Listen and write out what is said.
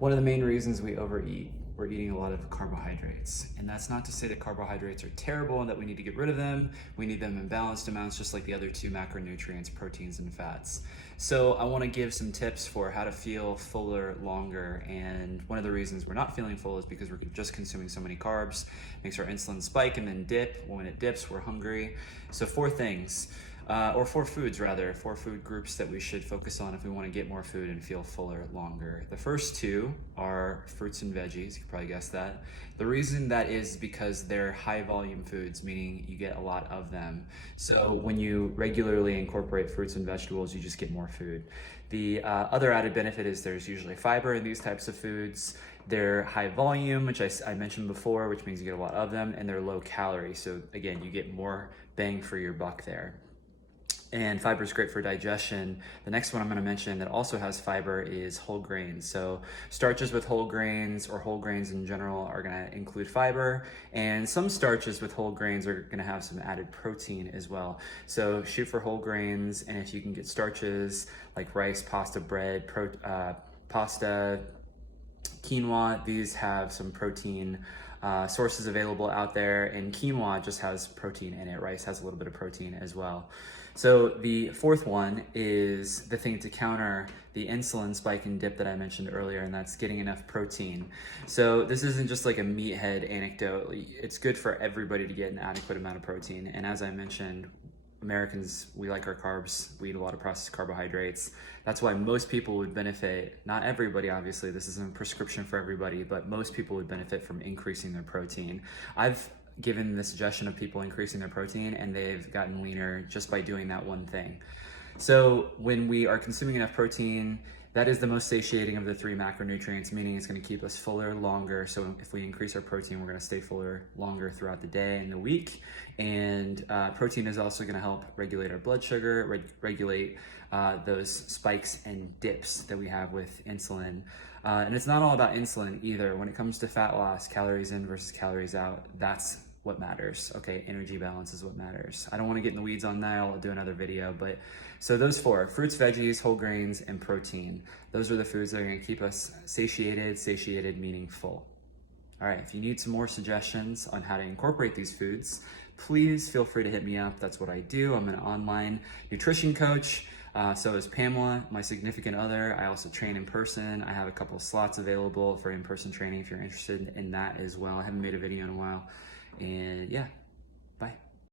One of the main reasons we overeat, we're eating a lot of carbohydrates. And that's not to say that carbohydrates are terrible and that we need to get rid of them. We need them in balanced amounts, just like the other two macronutrients, proteins and fats. So I want to give some tips for how to feel fuller longer. And one of the reasons we're not feeling full is because we're just consuming so many carbs. It makes our insulin spike and then dip. When it dips, we're hungry. So four things. Or four foods rather, four food groups that we should focus on if we want to get more food and feel fuller longer. The first two are fruits and veggies, you can probably guess that. The reason that is because they're high volume foods, meaning you get a lot of them. So when you regularly incorporate fruits and vegetables, you just get more food. The other added benefit is there's usually fiber in these types of foods. They're high volume, which I mentioned before, which means you get a lot of them, and they're low calorie. So again, you get more bang for your buck there. And fiber is great for digestion. The next one I'm going to mention that also has fiber is whole grains. So starches with whole grains or whole grains in general are going to include fiber, and some starches with whole grains are going to have some added protein as well. So shoot for whole grains, and if you can get starches like rice, pasta, bread, pasta, quinoa, these have some protein sources available out there, and quinoa just has protein in it. Rice has a little bit of protein as well. So the fourth one is the thing to counter the insulin spike and dip that I mentioned earlier, and that's getting enough protein. So this isn't just like a meathead anecdote. It's good for everybody to get an adequate amount of protein. And as I mentioned, Americans, we like our carbs. We eat a lot of processed carbohydrates. That's why most people would benefit, not everybody obviously, this isn't a prescription for everybody, but most people would benefit from increasing their protein. I've given the suggestion of people increasing their protein and they've gotten leaner just by doing that one thing. So when we are consuming enough protein, that is the most satiating of the three macronutrients, meaning it's going to keep us fuller longer. So if we increase our protein, we're going to stay fuller longer throughout the day and the week. And protein is also going to help regulate our blood sugar, regulate those spikes and dips that we have with insulin. And it's not all about insulin either. When it comes to fat loss, calories in versus calories out, that's what matters. Okay, energy balance is what matters. I don't want to get in the weeds on that. I'll do another video, but so those four: fruits, veggies, whole grains, and protein. Those are the foods that are going to keep us satiated meaning full. All right, if you need some more suggestions on how to incorporate these foods, please feel free to hit me up. That's what I do. I'm an online nutrition coach. So is Pamela, my significant other. I also train in person. I have a couple of slots available for in-person training if you're interested in that as well. I haven't made a video in a while. And yeah,